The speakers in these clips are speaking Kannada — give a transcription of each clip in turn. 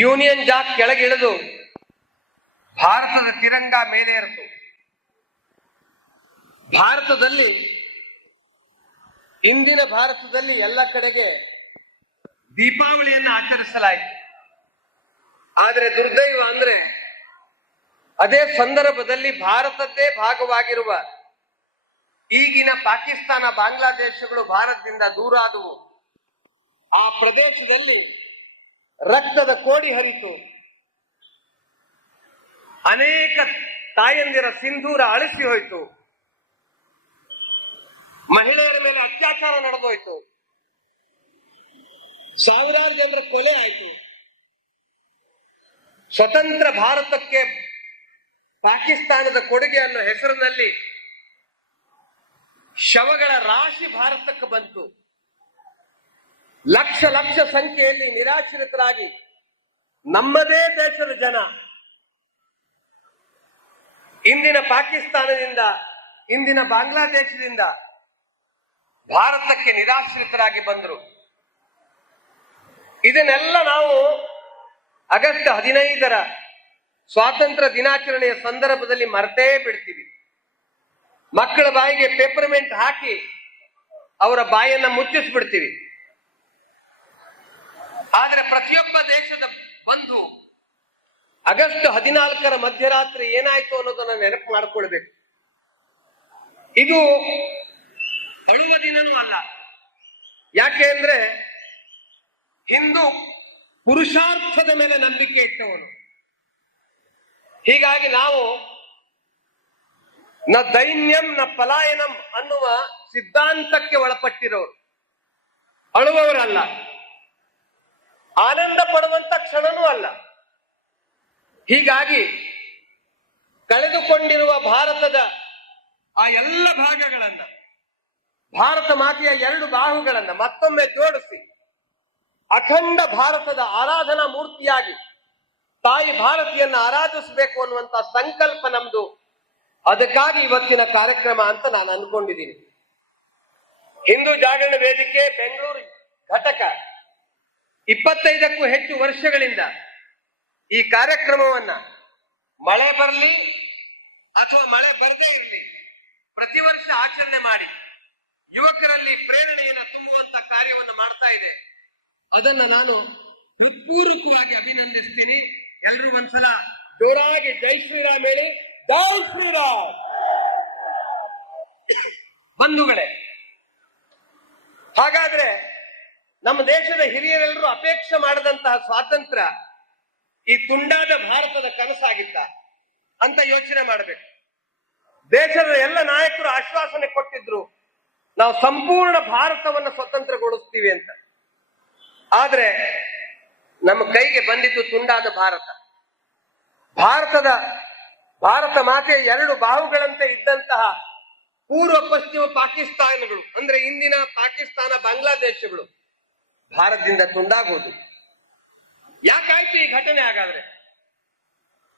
ಯೂನಿಯನ್ ಜಾಕ್ ಕೆಳಗಿಳಿದು ಭಾರತದ ತಿರಂಗ ಮೇಲೆ ಇರತು. ಭಾರತದಲ್ಲಿ ಇಂದಿನ ಭಾರತದಲ್ಲಿ ಎಲ್ಲ ಕಡೆಗೆ ದೀಪಾವಳಿಯನ್ನು ಆಚರಿಸಲಾಯಿತು. ಆದರೆ ದುರ್ದೈವ ಅಂದ್ರೆ ಅದೇ ಸಂದರ್ಭದಲ್ಲಿ ಭಾರತದ್ದೇ ಭಾಗವಾಗಿರುವ ಈಗಿನ ಪಾಕಿಸ್ತಾನ, ಬಾಂಗ್ಲಾದೇಶಗಳು ಭಾರತದಿಂದ ದೂರ ಆದವು. ಆ ಪ್ರದೇಶದಲ್ಲಿ ರಕ್ತದ ಕೋಡಿ ಹರಿತು. ಅನೇಕ ತಾಯಂದಿರ ಸಿಂಧೂರ ಅಳಿಸಿ ಹೋಯಿತು. ಮಹಿಳೆಯರ ಮೇಲೆ ಅತ್ಯಾಚಾರ ನಡೆದೋಯ್ತು. ಸಾವಿರಾರು ಜನರ ಕೊಲೆ ಆಯಿತು. ಸ್ವತಂತ್ರ ಭಾರತಕ್ಕೆ ಪಾಕಿಸ್ತಾನದ ಕೊಡುಗೆ ಅನ್ನೋ ಹೆಸರಿನಲ್ಲಿ ಶವಗಳ ರಾಶಿ ಭಾರತಕ್ಕೆ ಬಂತು. ಲಕ್ಷ ಲಕ್ಷ ಸಂಖ್ಯೆಯಲ್ಲಿ ನಿರಾಶ್ರಿತರಾಗಿ ನಮ್ಮದೇ ದೇಶದ ಜನ ಇಂದಿನ ಪಾಕಿಸ್ತಾನದಿಂದ, ಇಂದಿನ ಬಾಂಗ್ಲಾದೇಶದಿಂದ ಭಾರತಕ್ಕೆ ನಿರಾಶ್ರಿತರಾಗಿ ಬಂದರು. ಇದನ್ನೆಲ್ಲ ನಾವು ಆಗಸ್ಟ್ 15ರ ಸ್ವಾತಂತ್ರ್ಯ ದಿನಾಚರಣೆಯ ಸಂದರ್ಭದಲ್ಲಿ ಮರೆತೇ ಬಿಡ್ತೀವಿ. ಮಕ್ಕಳ ಬಾಯಿಗೆ ಪೇಪರ್ಮೆಂಟ್ ಹಾಕಿ ಅವರ ಬಾಯನ್ನ ಮುಚ್ಚಿಸ್ಬಿಡ್ತೀವಿ. ಆದರೆ ಪ್ರತಿಯೊಬ್ಬ ದೇಶದ ಬಂಧು ಆಗಸ್ಟ್ 14ರ ಮಧ್ಯರಾತ್ರಿ ಏನಾಯ್ತು ಅನ್ನೋದನ್ನ ನೆನಪು ಮಾಡಿಕೊಳ್ಬೇಕು. ಇದು ಅಳುವ ದಿನನೂ ಅಲ್ಲ. ಯಾಕೆ ಅಂದ್ರೆ ಹಿಂದೂ ಪುರುಷಾರ್ಥದ ಮೇಲೆ ನಂಬಿಕೆ ಇಟ್ಟವನು. ಹೀಗಾಗಿ ನಾವು ನ ದೈನ್ಯಂ ನ ಪಲಾಯನಂ ಅನ್ನುವ ಸಿದ್ಧಾಂತಕ್ಕೆ ಒಳಪಟ್ಟಿರೋರು, ಅಳುವವರಲ್ಲ. ಆನಂದ ಪಡುವಂತ ಕ್ಷಣನೂ ಅಲ್ಲ. ಹೀಗಾಗಿ ಕಳೆದುಕೊಂಡಿರುವ ಭಾರತದ ಆ ಎಲ್ಲ ಭಾಗಗಳನ್ನ, ಭಾರತ ಮಾತೆಯ 2 ಬಾಹುಗಳನ್ನ ಮತ್ತೊಮ್ಮೆ ಜೋಡಿಸಿ ಅಖಂಡ ಭಾರತದ ಆರಾಧನಾ ಮೂರ್ತಿಯಾಗಿ ತಾಯಿ ಭಾರತಿಯನ್ನ ಆರಾಧಿಸಬೇಕು ಅನ್ನುವಂತ ಸಂಕಲ್ಪ ನಮ್ದು. ಅದಕ್ಕಾಗಿ ಇವತ್ತಿನ ಕಾರ್ಯಕ್ರಮ ಅಂತ ನಾನು ಅನ್ಕೊಂಡಿದ್ದೀನಿ. ಹಿಂದೂ ಜಾಗರಣ ವೇದಿಕೆ ಬೆಂಗಳೂರು ಘಟಕ 25ಕ್ಕೂ ಹೆಚ್ಚು ವರ್ಷಗಳಿಂದ ಈ ಕಾರ್ಯಕ್ರಮವನ್ನ ಮಳೆ ಬರಲಿ ಅಥವಾ ಮಳೆ ಬರದೇ ಇರಲಿ ಪ್ರತಿ ವರ್ಷ ಆಚರಣೆ ಮಾಡಿ ಯುವಕರಲ್ಲಿ ಪ್ರೇರಣೆಯನ್ನು ತುಂಬುವಂತ ಕಾರ್ಯವನ್ನು ಮಾಡ್ತಾ ಇದೆ. ಅದನ್ನ ನಾನು ಹೃತ್ಪೂರ್ವಕವಾಗಿ ಅಭಿನಂದಿಸ್ತೀನಿ. ಎಲ್ಲರೂ ಒಂದ್ಸಲ ಜೋರಾಗಿ ಜೈ ಶ್ರೀರಾಮ್ ಹೇಳಿ. ಜೈ ಶ್ರೀರಾಮ್. ಬಂಧುಗಳೇ, ಹಾಗಾದ್ರೆ ನಮ್ಮ ದೇಶದ ಹಿರಿಯರೆಲ್ಲರೂ ಅಪೇಕ್ಷೆ ಮಾಡದಂತಹ ಸ್ವಾತಂತ್ರ್ಯ ಈ ತುಂಡಾದ ಭಾರತದ ಕನಸಾಗಿತ್ತ ಅಂತ ಯೋಚನೆ ಮಾಡಬೇಕು. ದೇಶದ ಎಲ್ಲ ನಾಯಕರು ಆಶ್ವಾಸನೆ ಕೊಟ್ಟಿದ್ರು, ನಾವು ಸಂಪೂರ್ಣ ಭಾರತವನ್ನು ಸ್ವತಂತ್ರಗೊಳಿಸ್ತೀವಿ ಅಂತ. ಆದ್ರೆ ನಮ್ಮ ಕೈಗೆ ಬಂದಿದ್ದು ತುಂಡಾದ ಭಾರತ. ಭಾರತ ಮಾತೆಯ 2 ಬಾಹುಗಳಂತೆ ಇದ್ದಂತಹ ಪೂರ್ವ ಪಶ್ಚಿಮ ಪಾಕಿಸ್ತಾನಗಳು, ಅಂದ್ರೆ ಇಂದಿನ ಪಾಕಿಸ್ತಾನ, ಬಾಂಗ್ಲಾದೇಶಗಳು ಭಾರತದಿಂದ ತುಂಡಾಗೋದು. ಯಾಕಾಯ್ತು ಈ ಘಟನೆ? ಹಾಗಾದ್ರೆ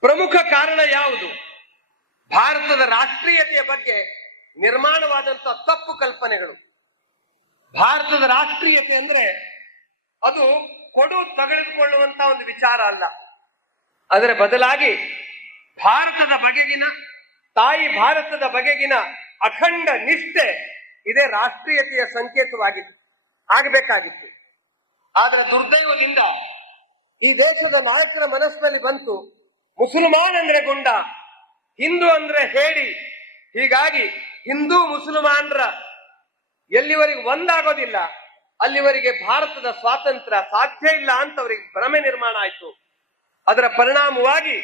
ಪ್ರಮುಖ ಕಾರಣ ಯಾವುದು? ಭಾರತದ ರಾಷ್ಟ್ರೀಯತೆಯ ಬಗ್ಗೆ ನಿರ್ಮಾಣವಾದಂತಹ ತಪ್ಪು ಕಲ್ಪನೆಗಳು. ಭಾರತದ ರಾಷ್ಟ್ರೀಯತೆ ಅಂದ್ರೆ ಅದು ಕೊಡು ತೆಗೆದುಕೊಳ್ಳುವಂತ ಒಂದು ವಿಚಾರ ಅಲ್ಲ. ಅದರ ಬದಲಾಗಿ ಭಾರತದ ಬಗೆಗಿನ, ತಾಯಿ ಭಾರತದ ಬಗೆಗಿನ ಅಖಂಡ ನಿಷ್ಠೆ ಇದೇ ರಾಷ್ಟ್ರೀಯತೆಯ ಸಂಕೇತವಾಗಿತ್ತು, ಆಗಬೇಕಾಗಿತ್ತು. ಆದ್ರೆ ದುರ್ದೈವದಿಂದ ಈ ದೇಶದ ನಾಯಕರ ಮನಸ್ಸಿನಲ್ಲಿ ಬಂತು, ಮುಸಲ್ಮಾನ್ ಅಂದ್ರೆ ಗುಂಡ, ಹಿಂದೂ ಅಂದ್ರೆ ಹೇಡಿ. ಹೀಗಾಗಿ ಹಿಂದೂ ಮುಸಲ್ಮಾನರ ಎಲ್ಲಿವರೆಗೆ ಒಂದಾಗೋದಿಲ್ಲ ಅಲ್ಲಿವರೆಗೆ ಭಾರತದ ಸ್ವಾತಂತ್ರ್ಯ ಸಾಧ್ಯ ಇಲ್ಲ ಅಂತ ಅವರಿಗೆ ಭ್ರಮೆ ನಿರ್ಮಾಣ ಆಯಿತು. ಅದರ ಪರಿಣಾಮವಾಗಿ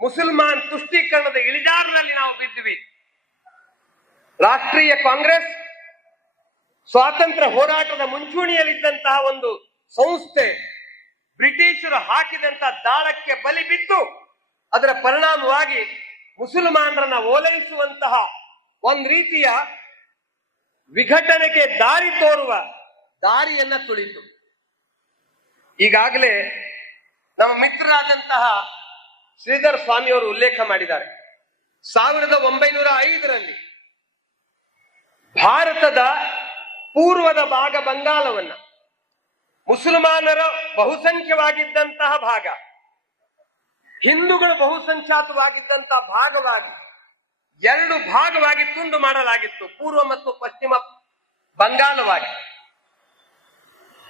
ಮುಸಲ್ಮಾನ್ ತುಷ್ಟೀಕರಣದ ಇಳಿಜಾರಿನಲ್ಲಿ ನಾವು ಬಿದ್ದಿವಿ. ರಾಷ್ಟ್ರೀಯ ಕಾಂಗ್ರೆಸ್ ಸ್ವಾತಂತ್ರ್ಯ ಹೋರಾಟದ ಮುಂಚೂಣಿಯಲ್ಲಿದ್ದಂತಹ ಒಂದು ಸಂಸ್ಥೆ ಬ್ರಿಟಿಷರು ಹಾಕಿದಂತಹ ದಾಳಕ್ಕೆ ಬಲಿ ಬಿದ್ದು ಅದರ ಪರಿಣಾಮವಾಗಿ ಮುಸಲ್ಮಾನರನ್ನ ಓಲೈಸುವಂತಹ ಒಂದು ರೀತಿಯ ವಿಘಟನೆಗೆ ದಾರಿ ತೋರುವ ದಾರಿಯನ್ನ ತುಳಿತು. ಈಗಾಗಲೇ ನಮ್ಮ ಮಿತ್ರರಾದಂತಹ ಶ್ರೀಧರ್ ಸ್ವಾಮಿಯವರು ಉಲ್ಲೇಖ ಮಾಡಿದ್ದಾರೆ. 1905ರಲ್ಲಿ ಭಾರತದ ಪೂರ್ವದ ಭಾಗ ಬಂಗಾಲವನ್ನ ಮುಸಲ್ಮಾನರು ಬಹುಸಂಖ್ಯವಾಗಿದ್ದಂತಹ ಭಾಗ, ಹಿಂದೂಗಳು ಬಹುಸಂಖ್ಯಾತವಾಗಿದ್ದಂತಹ ಭಾಗವಾಗಿ ಎರಡು ಭಾಗವಾಗಿ ತುಂಡು ಮಾಡಲಾಗಿತ್ತು, ಪೂರ್ವ ಮತ್ತು ಪಶ್ಚಿಮ ಬಂಗಾಲವಾಗಿ.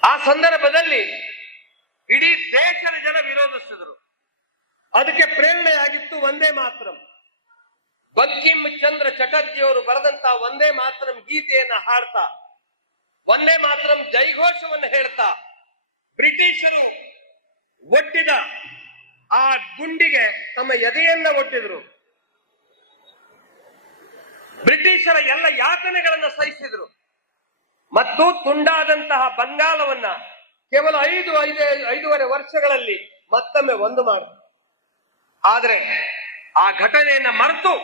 ಆ ಸಂದರ್ಭದಲ್ಲಿ ಇಡೀ ದೇಶದ ಜನ ವಿರೋಧಿಸಿದರು. ಅದಕ್ಕೆ ಪ್ರೇರಣೆಯಾಗಿತ್ತು ವಂದೇ ಮಾತರಂ. ಬಂಕಿಂ ಚಂದ್ರ ಚಟರ್ಜಿಯವರು ಬರೆದಂತಹ ವಂದೇ ಮಾತರಂ ಗೀತೆಯನ್ನ ಹಾಡ್ತಾ, ವಂದೇ ಮಾತರಂ ಜೈಘೋಷವನ್ನು ಹೇಳ್ತಾ ಬ್ರಿಟಿಷರು ಒಡ್ಡಿದ ಆ ಗುಂಡಿಗೆ ತಮ್ಮ ಎದೆಯನ್ನ ಒಡ್ಡಿದ್ರು. ಬ್ರಿಟಿಷರ ಎಲ್ಲ ಯಾತನೆಗಳನ್ನ ಸಹಿಸಿದ್ರು ಮತ್ತು ತುಂಡಾದಂತಹ ಬಂಗಾಲವನ್ನ ಕೇವಲ 5-5.5 ವರ್ಷಗಳಲ್ಲಿ ಮತ್ತೊಮ್ಮೆ ಒಂದು ಮಾಡಿದ್ರು. ಆದ್ರೆ ಆ ಘಟನೆಯನ್ನ ಮರೆತು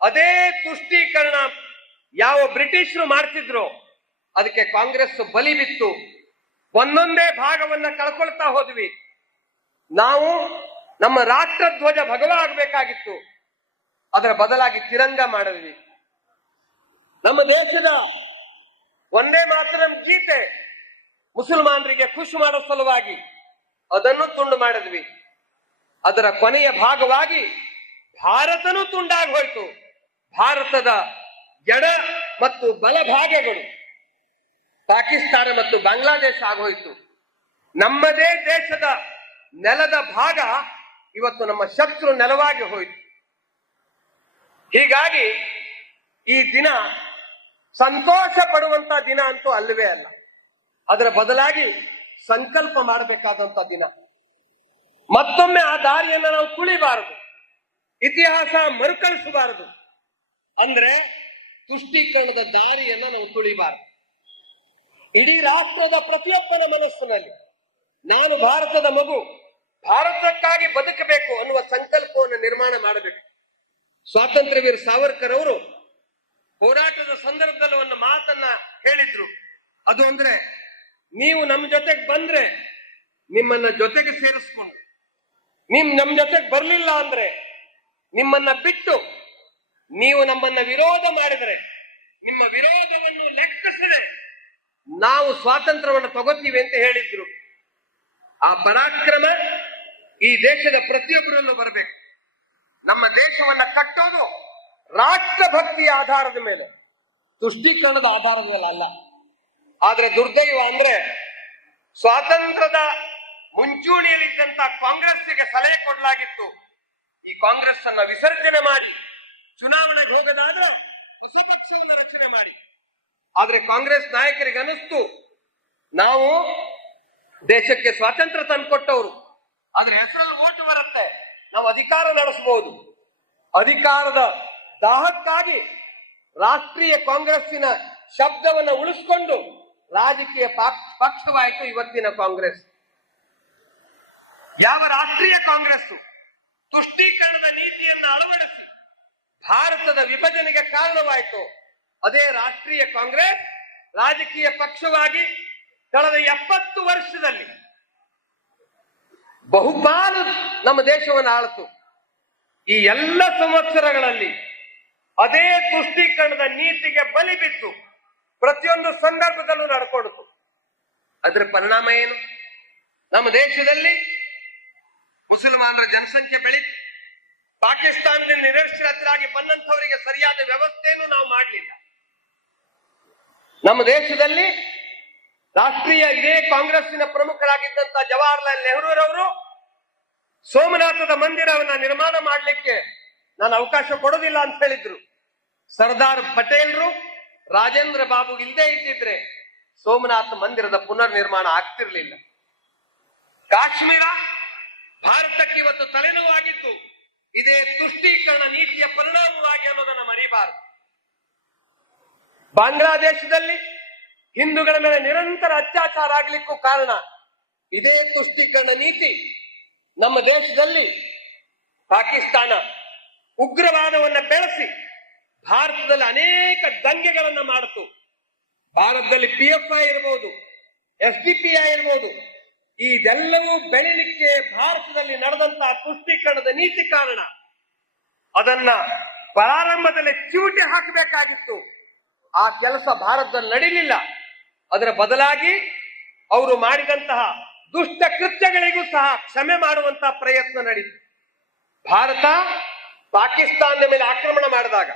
ಅದೇ ತುಷ್ಟೀಕರಣ ಯಾವ ಬ್ರಿಟಿಷರು ಮಾಡ್ತಿದ್ರು ಅದಕ್ಕೆ ಕಾಂಗ್ರೆಸ್ ಬಲಿ ಬಿತ್ತು. ಒಂದೊಂದೇ ಭಾಗವನ್ನ ಕಳ್ಕೊಳ್ತಾ ಹೋದ್ವಿ. ನಾವು ನಮ್ಮ ರಾಷ್ಟ್ರ ಧ್ವಜ ಭಗವಾಗಬೇಕಾಗಿತ್ತು, ಅದರ ಬದಲಾಗಿ ತಿರಂಗ ಮಾಡಿದ್ವಿ. ನಮ್ಮ ದೇಶದ ವಂದೇ ಮಾತರಂ ಗೀತೆ ಮುಸಲ್ಮಾನರಿಗೆ ಖುಷಿ ಮಾಡೋ ಸಲುವಾಗಿ ಅದನ್ನು ತುಂಡು ಮಾಡಿದ್ವಿ. ಅದರ ಕೊನೆಯ ಭಾಗವಾಗಿ ಭಾರತನೂ ತುಂಡಾಗಿ ಹೋಯಿತು. ಭಾರತದ ಎಡ ಮತ್ತು ಬಲಭಾಗಗಳು ಪಾಕಿಸ್ತಾನ ಮತ್ತು ಬಾಂಗ್ಲಾದೇಶ ಆಗೋಯ್ತು. ನಮ್ಮದೇ ದೇಶದ ನೆಲದ ಭಾಗ ಇವತ್ತು ನಮ್ಮ ಶತ್ರು ನೆಲವಾಗಿ ಹೋಯಿತು. ಹೀಗಾಗಿ ಈ ದಿನ ಸಂತೋಷ ಪಡುವಂತ ದಿನ ಅಂತೂ ಅಲ್ಲವೇ ಅಲ್ಲ. ಅದರ ಬದಲಾಗಿ ಸಂಕಲ್ಪ ಮಾಡಬೇಕಾದಂತ ದಿನ. ಮತ್ತೊಮ್ಮೆ ಆ ದಾರಿಯನ್ನು ನಾವು ತುಳಿಬಾರದು, ಇತಿಹಾಸ ಮರುಕಳಿಸಬಾರದು. ಅಂದ್ರೆ ತುಷ್ಟೀಕರಣದ ದಾರಿಯನ್ನು ನಾವು ತುಳಿಬಾರದು. ಇಡೀ ರಾಷ್ಟ್ರದ ಪ್ರತಿಯೊಬ್ಬನ ಮನಸ್ಸಿನಲ್ಲಿ ನಾನು ಭಾರತದ ಮಗು, ಭಾರತಕ್ಕಾಗಿ ಬದುಕಬೇಕು ಅನ್ನುವ ಸಂಕಲ್ಪವನ್ನು ನಿರ್ಮಾಣ ಮಾಡಬೇಕು. ಸ್ವಾತಂತ್ರ್ಯ ವೀರ ಸಾವರ್ಕರ್ ಅವರು ಹೋರಾಟದ ಸಂದರ್ಭದಲ್ಲಿ ಒಂದು ಮಾತನ್ನ ಹೇಳಿದ್ರು. ಅದು ಅಂದ್ರೆ, ನೀವು ನಮ್ಮ ಜೊತೆಗೆ ಬಂದ್ರೆ ನಿಮ್ಮನ್ನ ಜೊತೆಗೆ ಸೇರಿಸ್ಕೊಂಡು, ನಮ್ ಜೊತೆಗೆ ಬರ್ಲಿಲ್ಲ ಅಂದ್ರೆ ನಿಮ್ಮನ್ನ ಬಿಟ್ಟು ನೀವು ನಮ್ಮನ್ನ ವಿರೋಧ ಮಾಡಿದರೆ, ನಿಮ್ಮ ವಿರೋಧವನ್ನು ಲೆಕ್ಕಿಸದೆ ನಾವು ಸ್ವಾತಂತ್ರ್ಯವನ್ನು ತಗೋತೀವಿ ಅಂತ ಹೇಳಿದ್ರು. ಆ ಪರಾಕ್ರಮ ಈ ದೇಶದ ಪ್ರತಿಯೊಬ್ಬರಲ್ಲೂ ಬರಬೇಕು. ನಮ್ಮ ದೇಶವನ್ನ ಕಟ್ಟೋದು ರಾಷ್ಟ್ರಭಕ್ತಿಯ ಆಧಾರದ ಮೇಲೆ, ತುಷ್ಟೀಕರಣದ ಆಧಾರದ ಮೇಲೆ ಅಲ್ಲ. ಆದ್ರೆ ದುರ್ದೈವ ಅಂದ್ರೆ ಸ್ವಾತಂತ್ರ್ಯದ ಮುಂಚೂಣಿಯಲ್ಲಿದ್ದಂತ ಕಾಂಗ್ರೆಸ್ಸಿಗೆ ಸಲಹೆ ಕೊಡಲಾಗಿತ್ತು, ಈ ಕಾಂಗ್ರೆಸ್ ಅನ್ನ ವಿಸರ್ಜನೆ ಮಾಡಿ ಚುನಾವಣೆಗೆ ಹೋಗದಾದ್ರೆ ಹೊಸ ಪಕ್ಷವನ್ನು ರಚನೆ ಮಾಡಿ. ಆದ್ರೆ ಕಾಂಗ್ರೆಸ್ ನಾಯಕರಿಗೆ ಅನಿಸ್ತು, ನಾವು ದೇಶಕ್ಕೆ ಸ್ವಾತಂತ್ರ್ಯ ತಂದುಕೊಟ್ಟವರು, ಆದ್ರೆ ಹೆಸರಲ್ಲಿ ಓಟು ಬರುತ್ತೆ, ನಾವು ಅಧಿಕಾರ ನಡೆಸಬಹುದು. ಅಧಿಕಾರದ ದಾಹಕ್ಕಾಗಿ ರಾಷ್ಟ್ರೀಯ ಕಾಂಗ್ರೆಸ್ಸಿನ ಶಬ್ದವನ್ನು ಉಳಿಸಿಕೊಂಡು ರಾಜಕೀಯ ಪಕ್ಷವಾಯಿತು ಇವತ್ತಿನ ಕಾಂಗ್ರೆಸ್. ಯಾವ ರಾಷ್ಟ್ರೀಯ ಕಾಂಗ್ರೆಸ್ ತುಷ್ಟೀಕರಣದ ನೀತಿಯನ್ನು ಅಳವಡಿಸಿ ಭಾರತದ ವಿಭಜನೆಗೆ ಕಾರಣವಾಯಿತು, ಅದೇ ರಾಷ್ಟ್ರೀಯ ಕಾಂಗ್ರೆಸ್ ರಾಜಕೀಯ ಪಕ್ಷವಾಗಿ ಕಳೆದ 70 ವರ್ಷದಲ್ಲಿ ಬಹುಪಾಲು ನಮ್ಮ ದೇಶವನ್ನು ಆಳಿತು. ಈ ಎಲ್ಲ ಸಂವತ್ಸರಗಳಲ್ಲಿ ಅದೇ ತುಷ್ಟೀಕರಣದ ನೀತಿಗೆ ಬಲಿ ಬಿದ್ದು ಪ್ರತಿಯೊಂದು ಸಂದರ್ಭದಲ್ಲೂ ನಡ್ಕೊಡ್ತು. ಅದರ ಪರಿಣಾಮ ಏನು? ನಮ್ಮ ದೇಶದಲ್ಲಿ ಮುಸಲ್ಮಾನರ ಜನಸಂಖ್ಯೆ ಬೆಳೀತು. ಪಾಕಿಸ್ತಾನದಿಂದ ನಿರಕ್ಷರರಾಗಿ ಬಂದಂತವರಿಗೆ ಸರಿಯಾದ ವ್ಯವಸ್ಥೆಯನ್ನು ನಾವು ಮಾಡಲಿಲ್ಲ. ನಮ್ಮ ದೇಶದಲ್ಲಿ ರಾಷ್ಟ್ರೀಯ ಇದೇ ಕಾಂಗ್ರೆಸ್ಸಿನ ಪ್ರಮುಖರಾಗಿದ್ದಂತ ಜವಾಹರ್ಲಾಲ್ ನೆಹರೂರವರು ಸೋಮನಾಥದ ಮಂದಿರವನ್ನ ನಿರ್ಮಾಣ ಮಾಡಲಿಕ್ಕೆ ನಾನು ಅವಕಾಶ ಕೊಡೋದಿಲ್ಲ ಅಂತ ಹೇಳಿದ್ರು. ಸರ್ದಾರ್ ಪಟೇಲ್ರು ರಾಜೇಂದ್ರ ಬಾಬು ಇಲ್ಲದೆ ಇದ್ದಿದ್ರೆ ಸೋಮನಾಥ ಮಂದಿರದ ಪುನರ್ ನಿರ್ಮಾಣ ಆಗ್ತಿರ್ಲಿಲ್ಲ. ಕಾಶ್ಮೀರ ಭಾರತಕ್ಕೆ ಇವತ್ತು ತಲೆನೋವಾಗಿದ್ದು ಇದೇ ತುಷ್ಟೀಕರಣ ನೀತಿಯ ಪರಿಣಾಮವಾಗಿ ಅನ್ನೋದನ್ನ ಮರಿಬಾರದು. ಬಾಂಗ್ಲಾದೇಶದಲ್ಲಿ ಹಿಂದೂಗಳ ಮೇಲೆ ನಿರಂತರ ಅತ್ಯಾಚಾರ ಆಗ್ಲಿಕ್ಕೂ ಕಾರಣ ಇದೇ ತುಷ್ಟೀಕರಣ ನೀತಿ. ನಮ್ಮ ದೇಶದಲ್ಲಿ ಪಾಕಿಸ್ತಾನ ಉಗ್ರವಾದವನ್ನ ಬೆಳೆಸಿ ಭಾರತದಲ್ಲಿ ಅನೇಕ ದಂಗೆಗಳನ್ನ ಮಾಡಿತು. ಭಾರತದಲ್ಲಿ PFI ಇರಬಹುದು, SDPI ಇರಬಹುದು, ಇದೆಲ್ಲವೂ ಬೆಳಿಲಿಕ್ಕೆ ಭಾರತದಲ್ಲಿ ನಡೆದಂತಹ ತುಷ್ಟೀಕರಣದ ನೀತಿ ಕಾರಣ. ಅದನ್ನ ಪ್ರಾರಂಭದಲ್ಲಿ ಚಿವುಟಿ ಹಾಕಬೇಕಾಗಿತ್ತು, ಆ ಕೆಲಸ ಭಾರತದಲ್ಲಿ ನಡೀಲಿಲ್ಲ. ಅದರ ಬದಲಾಗಿ ಅವರು ಮಾಡಿದಂತಹ ದುಷ್ಟ ಕೃತ್ಯಗಳಿಗೂ ಸಹ ಕ್ಷಮೆ ಮಾಡುವಂತಹ ಪ್ರಯತ್ನ ನಡೀತು. ಭಾರತ ಪಾಕಿಸ್ತಾನದ ಮೇಲೆ ಆಕ್ರಮಣ ಮಾಡಿದಾಗ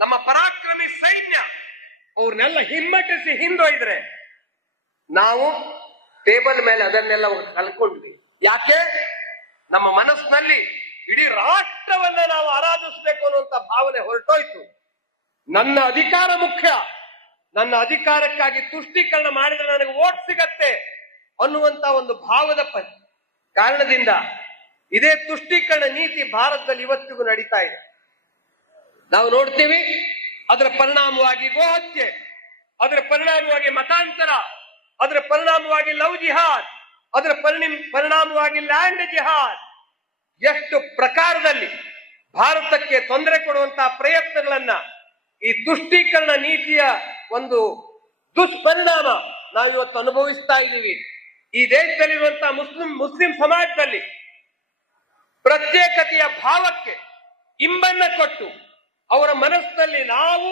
ನಮ್ಮ ಪರಾಕ್ರಮಿ ಸೈನ್ಯ ಅವ್ರನ್ನೆಲ್ಲ ಹಿಮ್ಮೆಟ್ಟಿಸಿ ಹಿಂದೊಯ್ದ್ರೆ ನಾವು ಟೇಬಲ್ ಮೇಲೆ ಅದನ್ನೆಲ್ಲ ಕಳ್ಕೊಂಡ್ವಿ. ಯಾಕೆ? ನಮ್ಮ ಮನಸ್ಸಿನಲ್ಲಿ ಇಡೀ ರಾಷ್ಟ್ರವನ್ನ ನಾವು ಆರಾಧಿಸಬೇಕು ಅನ್ನುವಂತ ಭಾವನೆ ಹೊರಟೋಯ್ತು. ನನ್ನ ಅಧಿಕಾರ ಮುಖ್ಯ, ನನ್ನ ಅಧಿಕಾರಕ್ಕಾಗಿ ತುಷ್ಟೀಕರಣ ಮಾಡಿದ್ರೆ ನನಗೆ ವೋಟ್ ಸಿಗತ್ತೆ ಅನ್ನುವಂತ ಒಂದು ಭಾವದ ಕಾರಣದಿಂದ ಇದೇ ತುಷ್ಟೀಕರಣ ನೀತಿ ಭಾರತದಲ್ಲಿ ಇವತ್ತಿಗೂ ನಡೀತಾ ಇದೆ. ನಾವು ನೋಡ್ತೀವಿ, ಅದರ ಪರಿಣಾಮವಾಗಿ ಗೋಹತ್ಯೆ, ಅದರ ಪರಿಣಾಮವಾಗಿ ಮತಾಂತರ, ಅದರ ಪರಿಣಾಮವಾಗಿ ಲವ್ ಜಿಹಾದ್, ಅದರ ಪರಿಣಾಮವಾಗಿ ಲ್ಯಾಂಡ್ ಜಿಹಾದ್, ಎಷ್ಟು ಪ್ರಕಾರದಲ್ಲಿ ಭಾರತಕ್ಕೆ ತೊಂದರೆ ಕೊಡುವಂತಹ ಪ್ರಯತ್ನಗಳನ್ನ ಈ ತುಷ್ಟೀಕರಣ ನೀತಿಯ ಒಂದು ದುಷ್ಪರಿಣಾಮ ನಾವು ಇವತ್ತು ಅನುಭವಿಸ್ತಾ ಇದ್ದೀವಿ. ಈ ದೇಶದಲ್ಲಿರುವಂತಹ ಮುಸ್ಲಿಂ ಸಮಾಜದಲ್ಲಿ ಪ್ರತ್ಯೇಕತೆಯ ಭಾವಕ್ಕೆ ಇಂಬನ್ನ ಕೊಟ್ಟು ಅವರ ಮನಸ್ಸಿನಲ್ಲಿ ನಾವು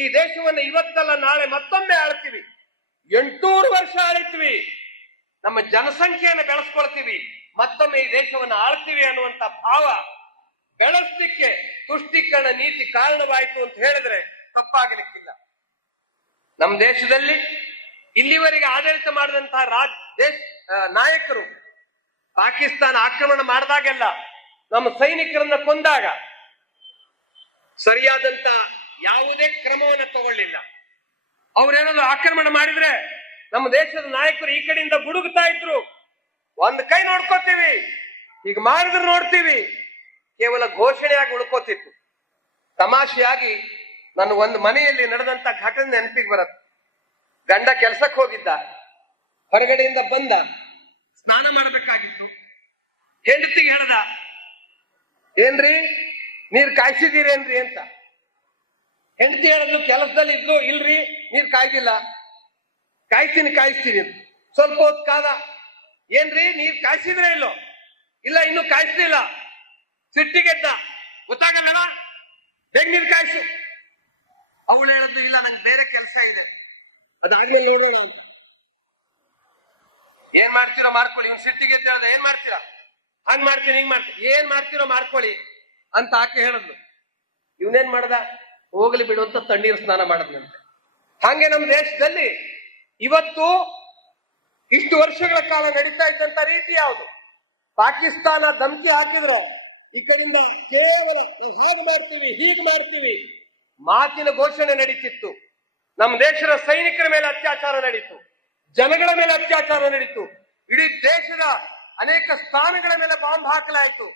ಈ ದೇಶವನ್ನು ಇವತ್ತಲ್ಲ ನಾಳೆ ಮತ್ತೊಮ್ಮೆ ಆಳ್ತೀವಿ, 800 ವರ್ಷ ಆಳ್ತೀವಿ, ನಮ್ಮ ಜನಸಂಖ್ಯೆಯನ್ನು ಬೆಳೆಸ್ಕೊಳ್ತೀವಿ, ಮತ್ತೊಮ್ಮೆ ಈ ದೇಶವನ್ನು ಆಳ್ತೀವಿ ಅನ್ನುವಂತ ಭಾವ ಬೆಳೆಸಲಿಕ್ಕೆ ತುಷ್ಟೀಕರಣ ನೀತಿ ಕಾರಣವಾಯಿತು ಅಂತ ಹೇಳಿದ್ರೆ ತಪ್ಪಾಗಲಿಕ್ಕಿಲ್ಲ. ನಮ್ಮ ದೇಶದಲ್ಲಿ ಇಲ್ಲಿವರೆಗೆ ಆಡಳಿತ ಮಾಡಿದಂತಹ ನಾಯಕರು ಪಾಕಿಸ್ತಾನ ಆಕ್ರಮಣ ಮಾಡಿದಾಗೆಲ್ಲ ನಮ್ಮ ಸೈನಿಕರನ್ನ ಕೊಂದಾಗ ಸರಿಯಾದಂತ ಯಾವುದೇ ಕ್ರಮವನ್ನು ತಗೊಳ್ಳಿಲ್ಲ. ಅವ್ರೇನಾದ್ರು ಆಕ್ರಮಣ ಮಾಡಿದ್ರೆ ನಮ್ಮ ದೇಶದ ನಾಯಕರು ಈ ಕಡೆಯಿಂದ ಗುಡುಗುತ್ತಾ ಇದ್ರು, ಒಂದ್ ಕೈ ನೋಡ್ಕೋತೀವಿ, ಈಗ ಮಾಡಿದ್ರು ನೋಡ್ತೀವಿ, ಕೇವಲ ಘೋಷಣೆಯಾಗಿ ಉಳ್ಕೋತಿತ್ತು. ತಮಾಷೆಯಾಗಿ ನನ್ನ ಒಂದು ಮನೆಯಲ್ಲಿ ನಡೆದಂತ ಘಟನೆ ನೆನಪಿಗೆ ಬರುತ್ತೆ. ಗಂಡ ಕೆಲ್ಸಕ್ಕೆ ಹೋಗಿದ್ದ, ಹೊರಗಡೆಯಿಂದ ಬಂದ, ಸ್ನಾನ ಮಾಡಬೇಕಾಗಿತ್ತು. ಹೆಂಡತಿಗೆ ಹೇಳ್ದ, ಏನ್ರಿ ನೀರ್ ಕಾಯಿಸಿದೀರೇನ್ರಿ ಅಂತ. ಹೆಂಡತಿ ಹೇಳಿದ್ಲು, ಕೆಲಸದಲ್ಲಿ ಇದ್ಲು, ಇಲ್ರಿ ನೀರ್ ಕಾಯ್ದಿಲ್ಲ, ಕಾಯಿಸ್ತೀನಿ. ಸ್ವಲ್ಪ ಹೊತ್ತು ಕಾದ, ಏನ್ರಿ ನೀರ್ ಕಾಯಿಸಿದ್ರೆ ಇಲ್ಲೋ? ಇಲ್ಲ, ಇನ್ನು ಕಾಯಿಸ್ಲಿಲ್ಲ. ಸಿಟ್ಟಿಗೆದ್ದ, ಗೊತ್ತಾಗಲ್ಲ, ಬೇಗ ನೀರ್ ಕಾಯಿಸು. ಅವಳು ಹೇಳಿದ್ಲು, ಇಲ್ಲ ನಂಗೆ ಬೇರೆ ಕೆಲಸ ಇದೆ, ಅದಾದ್ಮೇಲೆ ನೋಡೋಣ ಅಂತ. ಏನ್ ಮಾಡ್ತೀರೋ ಮಾಡ್ಕೊಳ್ಳಿ. ಇವ್ನು ಸಿಟ್ಟಿಗೆದ್ದ ಹೇಳ್ದ, ಏನ್ ಮಾಡ್ತೀರಾ? ಹಂಗ್ ಮಾಡ್ತೀನಿ, ಹಿಂಗ್ ಮಾಡ್ತೀನಿ. ಏನ್ ಮಾಡ್ತೀರೋ ಮಾಡ್ಕೊಳ್ಳಿ ಅಂತ ಆಕೆ ಹೇಳಿದ್ಲು. ಇವನೇನ್ ಮಾಡ್ದ, ಹೋಗ್ಲಿ ಬಿಡು ಅಂತ ತಣ್ಣೀರು ಸ್ನಾನ ಮಾಡದ್ನಂತೆ. ಹಾಗೆ ನಮ್ಮ ದೇಶದಲ್ಲಿ ಇವತ್ತು ಇಷ್ಟು ವರ್ಷಗಳ ಕಾಲ ನಡೀತಾ ಇದ್ದಂತ ರೀತಿ ಯಾವುದು? ಪಾಕಿಸ್ತಾನ ಧಮಕಿ ಹಾಕಿದ್ರು, ಈ ಕಡೆಯಿಂದ ಕೇವಲ ಹೇಗೆ ಮಾಡ್ತೀವಿ, ಹೀಗೆ ಮಾಡ್ತೀವಿ ಮಾತಿನ ಘೋಷಣೆ ನಡೀತಿತ್ತು. ನಮ್ಮ ದೇಶದ ಸೈನಿಕರ ಮೇಲೆ ಅತ್ಯಾಚಾರ ನಡೀತು, ಜನಗಳ ಮೇಲೆ ಅತ್ಯಾಚಾರ ನಡೀತು, ಇಡೀ ದೇಶದ ಅನೇಕ ಸ್ಥಾನಗಳ ಮೇಲೆ ಬಾಂಬ್ ಹಾಕಲಾಯಿತು.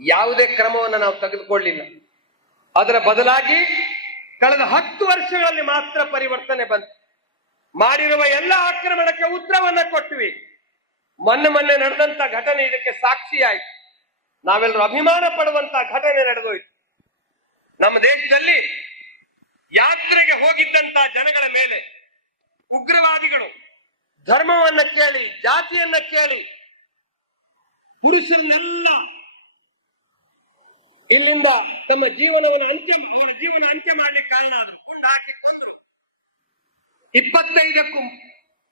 ಯಾವುದೇ ಕ್ರಮವನ್ನು ನಾವು ತೆಗೆದುಕೊಳ್ಳಿಲ್ಲ. ಅದರ ಬದಲಾಗಿ ಕಳೆದ 10 ವರ್ಷಗಳಲ್ಲಿ ಮಾತ್ರ ಪರಿವರ್ತನೆ ಬಂತು. ಮಾಡಿರುವ ಎಲ್ಲ ಆಕ್ರಮಣಕ್ಕೆ ಉತ್ತರವನ್ನ ಕೊಟ್ವಿ. ಮೊನ್ನೆ ನಡೆದಂತ ಘಟನೆ ಇದಕ್ಕೆ ಸಾಕ್ಷಿಯಾಯಿತು. ನಾವೆಲ್ಲರೂ ಅಭಿಮಾನ ಪಡುವಂತ ಘಟನೆ ನಡೆದೋಯ್ತು. ನಮ್ಮ ದೇಶದಲ್ಲಿ ಯಾತ್ರೆಗೆ ಹೋಗಿದ್ದಂತ ಜನಗಳ ಮೇಲೆ ಉಗ್ರವಾದಿಗಳು ಧರ್ಮವನ್ನ ಕೇಳಿ, ಜಾತಿಯನ್ನ ಕೇಳಿ ಪುರುಷರನ್ನೆಲ್ಲ ಇಲ್ಲಿಂದ ತಮ್ಮ ಜೀವನ ಅಂತ್ಯ ಮಾಡ್ಲಿಕ್ಕೆ ಕಾರಣ ಆದ್ರು. ಕೊಂದು ಹಾಕಿ ಕೊಂದ್ರು. 25ಕ್ಕೂ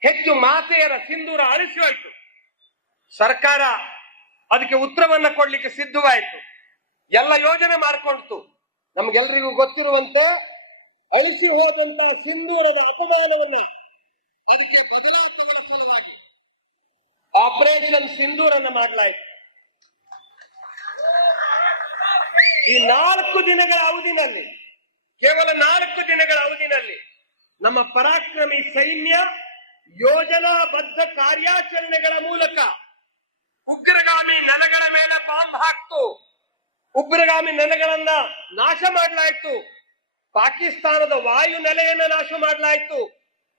ಹೆಚ್ಚು ಮಾತೆಯರ ಸಿಂಧೂರ ಅಳಿಸಿ ಹೋಯ್ತು. ಸರ್ಕಾರ ಅದಕ್ಕೆ ಉತ್ತರವನ್ನ ಕೊಡ್ಲಿಕ್ಕೆ ಸಿದ್ಧವಾಯಿತು. ಎಲ್ಲ ಯೋಜನೆ ಮಾಡಿಕೊಂಡಿತು. ನಮ್ಗೆಲ್ರಿಗೂ ಗೊತ್ತಿರುವಂತ ಅಳಿಸಿ ಹೋದಂತ ಸಿಂಧೂರದ ಅಪಮಾನವನ್ನ ಅದಕ್ಕೆ ಬದಲಾವಣೆ ಸಲುವಾಗಿ ಆಪರೇಷನ್ ಸಿಂಧೂರನ್ನ ಮಾಡಲಾಯಿತು. ಈ 4 ದಿನಗಳ ಅವಧಿನಲ್ಲಿ, ಕೇವಲ 4 ದಿನಗಳ ಅವಧಿನಲ್ಲಿ ನಮ್ಮ ಪರಾಕ್ರಮಿ ಸೈನ್ಯ ಯೋಜನಾಬದ್ಧ ಕಾರ್ಯಾಚರಣೆಗಳ ಮೂಲಕ ಉಗ್ರಗಾಮಿ ನೆಲೆಗಳ ಮೇಲೆ ಬಾಂಬ್ ಹಾಕ್ತು. ಉಗ್ರಗಾಮಿ ನೆಲೆಗಳನ್ನ ನಾಶ ಮಾಡಲಾಯಿತು. ಪಾಕಿಸ್ತಾನದ ವಾಯು ನೆಲೆಯನ್ನ ನಾಶ ಮಾಡಲಾಯಿತು.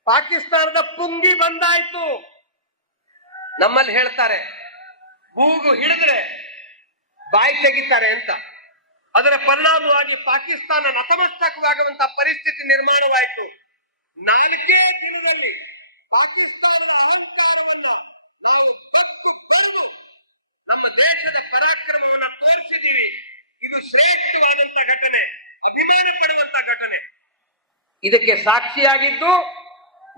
ಪಾಕಿಸ್ತಾನದ ಪುಂಗಿ ಬಂದಾಯ್ತು. ನಮ್ಮಲ್ಲಿ ಹೇಳ್ತಾರೆ, ಮೂಗು ಹಿಡಿದ್ರೆ ಬಾಯಿ ತೆಗಿತಾರೆ ಅಂತ. ಅದರ ಪರಿಣಾಮವಾಗಿ ಪಾಕಿಸ್ತಾನ ನತಮಸ್ತಕವಾಗುವಂತಹ ಪರಿಸ್ಥಿತಿ ನಿರ್ಮಾಣವಾಯಿತು. 4 ದಿನದಲ್ಲಿ ಪಾಕಿಸ್ತಾನದ ಅಹಂಕಾರವನ್ನು ನಾವು ಬಗ್ಗು ಬರೆದು ನಮ್ಮ ದೇಶದ ಪರಾಕ್ರಮವನ್ನು ತೋರಿಸಿದ್ದೀವಿ. ಇದು ಶ್ರೇಷ್ಠವಾದಂತ ಘಟನೆ, ಅಭಿಮಾನ ಪಡುವಂತ ಘಟನೆ. ಇದಕ್ಕೆ ಸಾಕ್ಷಿಯಾಗಿದ್ದು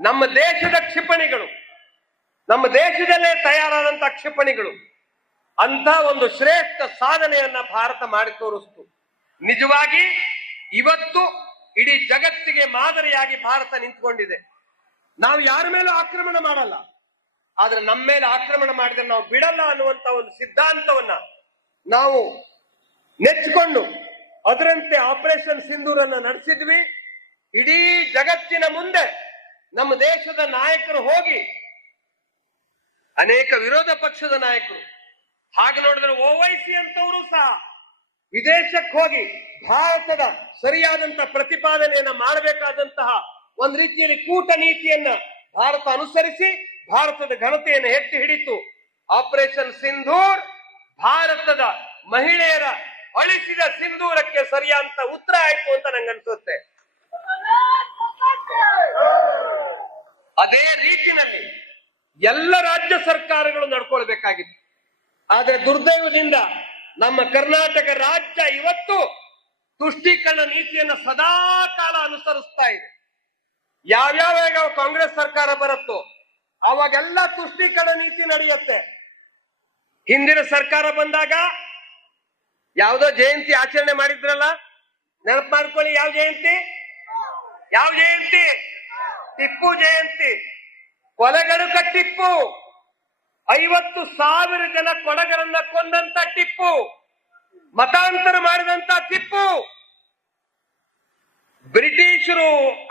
ನಮ್ಮ ದೇಶದ ಕ್ಷಿಪಣಿಗಳು, ನಮ್ಮ ದೇಶದಲ್ಲೇ ತಯಾರಾದಂತಹ ಕ್ಷಿಪಣಿಗಳು ಅಂತ ಒಂದು ಶ್ರೇಷ್ಠ ಸಾಧನೆಯನ್ನ ಭಾರತ ಮಾಡಿ ತೋರಿಸ್ತು. ನಿಜವಾಗಿ ಇವತ್ತು ಇಡೀ ಜಗತ್ತಿಗೆ ಮಾದರಿಯಾಗಿ ಭಾರತ ನಿಂತ್ಕೊಂಡಿದೆ. ನಾವು ಯಾರ ಮೇಲೂ ಆಕ್ರಮಣ ಮಾಡಲ್ಲ, ಆದ್ರೆ ನಮ್ಮ ಮೇಲೆ ಆಕ್ರಮಣ ಮಾಡಿದ್ರೆ ನಾವು ಬಿಡಲ್ಲ ಅನ್ನುವಂತ ಒಂದು ಸಿದ್ಧಾಂತವನ್ನ ನಾವು ನೆಚ್ಚಿಕೊಂಡು ಅದರಂತೆ ಆಪರೇಷನ್ ಸಿಂಧೂರನ್ನ ನಡೆಸಿದ್ವಿ. ಇಡೀ ಜಗತ್ತಿನ ಮುಂದೆ ನಮ್ಮ ದೇಶದ ನಾಯಕರು ಹೋಗಿ, ಅನೇಕ ವಿರೋಧ ಪಕ್ಷದ ನಾಯಕರು, ಹಾಗೆ ನೋಡಿದ್ರೆ ಓವೈಸಿ ಅಂತವರು ಸಹ ವಿದೇಶಕ್ಕೆ ಹೋಗಿ ಭಾರತದ ಸರಿಯಾದಂತ ಪ್ರತಿಪಾದನೆಯನ್ನ ಮಾಡಬೇಕಾದಂತಹ ಒಂದು ರೀತಿಯಲ್ಲಿ ಕೂಟ ನೀತಿಯನ್ನ ಭಾರತ ಅನುಸರಿಸಿ ಭಾರತದ ಘನತೆಯನ್ನು ಎತ್ತಿ ಹಿಡಿತು. ಆಪರೇಷನ್ ಸಿಂಧೂರ್ ಭಾರತದ ಮಹಿಳೆಯರ ಅಳಿಸಿದ ಸಿಂಧೂರಕ್ಕೆ ಸರಿಯಾದಂತ ಉತ್ತರ ಆಯ್ತು ಅಂತ ನಂಗನ್ಸುತ್ತೆ. ಅದೇ ರೀತಿನಲ್ಲಿ ಎಲ್ಲ ರಾಜ್ಯ ಸರ್ಕಾರಗಳು ನಡ್ಕೊಳ್ಬೇಕಾಗಿತ್ತು. ಆದ್ರೆ ದುರ್ದೈವದಿಂದ ನಮ್ಮ ಕರ್ನಾಟಕ ರಾಜ್ಯ ಇವತ್ತು ತುಷ್ಟೀಕರಣ ನೀತಿಯನ್ನು ಸದಾ ಕಾಲ ಅನುಸರಿಸ್ತಾ ಇದೆ. ಯಾವ್ಯಾವ ಕಾಂಗ್ರೆಸ್ ಸರ್ಕಾರ ಬರುತ್ತೋ ಅವಾಗೆಲ್ಲ ತುಷ್ಟೀಕರಣ ನೀತಿ ನಡೆಯುತ್ತೆ. ಹಿಂದಿನ ಸರ್ಕಾರ ಬಂದಾಗ ಯಾವುದೋ ಜಯಂತಿ ಆಚರಣೆ ಮಾಡಿದ್ರಲ್ಲ, ನೆನಪು ಮಾಡ್ಕೊಳ್ಳಿ. ಯಾವ ಜಯಂತಿ? ಟಿಪ್ಪು ಜಯಂತಿ. ಕೊಲೆಗಡುಕ ಟಿಪ್ಪು, 50,000 ಜನ ಕೊಡಗರನ್ನ ಕೊಂದಂತ ಟಿಪ್ಪು, ಮತಾಂತರ ಮಾಡಿದಂತ ಟಿಪ್ಪು, ಬ್ರಿಟಿಷರು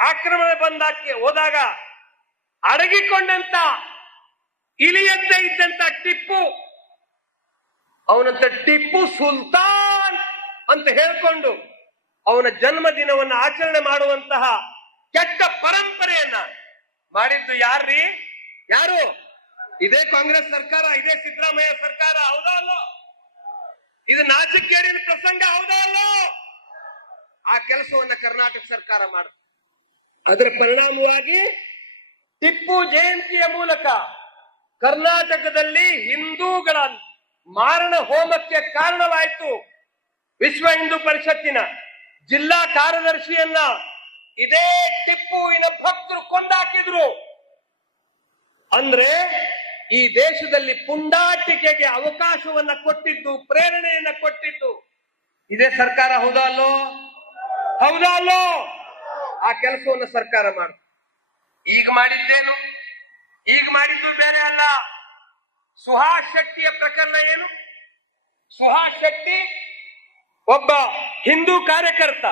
ಆಕ್ರಮಣ ಬಂದಾಕೆ ಹೋದಾಗ ಅಡಗಿಕೊಂಡಂತ ಇಲಿಯಂತೆ ಇದ್ದಂತ ಟಿಪ್ಪು, ಅವನಂತ ಟಿಪ್ಪು ಸುಲ್ತಾನ್ ಅಂತ ಹೇಳ್ಕೊಂಡು ಅವನ ಜನ್ಮ ದಿನವನ್ನು ಆಚರಣೆ ಮಾಡುವಂತಹ ಕೆಟ್ಟ ಪರಂಪರೆಯನ್ನ ಮಾಡಿದ್ದು ಯಾರು? ಇದೇ ಕಾಂಗ್ರೆಸ್ ಸರ್ಕಾರ, ಇದೇ ಸಿದ್ದರಾಮಯ್ಯ ಸರ್ಕಾರ. ಹೌದಾ ಅಲ್ಲೋ? ಇದು ನಾಚಿಕೆಗೇಡಿನ ಪ್ರಸಂಗ. ಹೌದಾ ಅಲ್ಲೋ? ಆ ಕೆಲಸವನ್ನ ಕರ್ನಾಟಕ ಸರ್ಕಾರ ಮಾಡುತ್ತೆ. ಅದರ ಪರಿಣಾಮವಾಗಿ ಟಿಪ್ಪು ಜಯಂತಿಯ ಮೂಲಕ ಕರ್ನಾಟಕದಲ್ಲಿ ಹಿಂದೂಗಳ ಮಾರಣ ಹೋಮಕ್ಕೆ ಕಾರಣವಾಯಿತು. ವಿಶ್ವ ಹಿಂದೂ ಪರಿಷತ್ತಿನ ಜಿಲ್ಲಾ ಕಾರ್ಯದರ್ಶಿಯನ್ನ ಇದೇ ಟಿಪ್ಪುವಿನ ಭಕ್ತರು ಕೊಂದಾಕಿದ್ರು. ಅಂದ್ರೆ ಈ ದೇಶದಲ್ಲಿ ಪುಂಡಾಟಿಕೆಗೆ ಅವಕಾಶವನ್ನ ಕೊಟ್ಟಿದ್ದು, ಪ್ರೇರಣೆಯನ್ನ ಕೊಟ್ಟಿದ್ದು ಇದೇ ಸರ್ಕಾರ. ಹೌದಾ ಅಲ್ಲೋ? ಆ ಕೆಲಸವನ್ನು ಸರ್ಕಾರ ಮಾಡುತ್ತೆ. ಈಗ ಮಾಡಿದ್ದೇನು? ಈಗ ಮಾಡಿದ್ದು ಬೇರೆ ಅಲ್ಲ. ಸುಹಾಸ್ ಶೆಟ್ಟಿಯ ಪ್ರಕರಣ ಏನು? ಸುಹಾಸ್ ಶೆಟ್ಟಿ ಒಬ್ಬ ಹಿಂದೂ ಕಾರ್ಯಕರ್ತ.